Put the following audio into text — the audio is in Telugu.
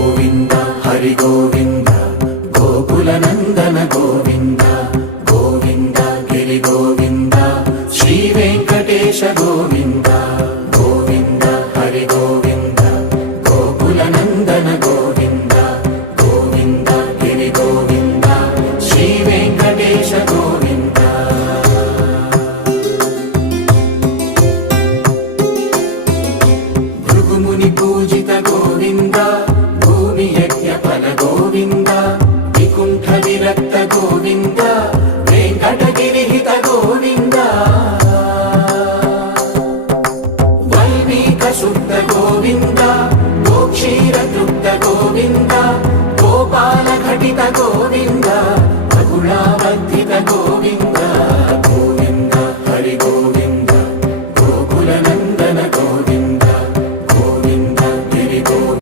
గోవింద హరి గోవింద గోకుల నందన గోవింద గోవింద గిరి గోవింద శ్రీ వెంకటేశ గోవింద గోవింద హరి గోవింద గోకుల నందన గోవింద గోవింద గిరి గోవింద శ్రీ వెంకటేశ గోవింద భృగుముని పూజిత గోవింద భూమి యజ్ఞ ఫల గోవింద వికుంఠ విరక్త గోవింద వెంకటగిరిహిత గోవింద వైదిక శుద్ధ గోవింద గోక్షీర తృప్త గోవింద గోపాల ఘటిత గోవింద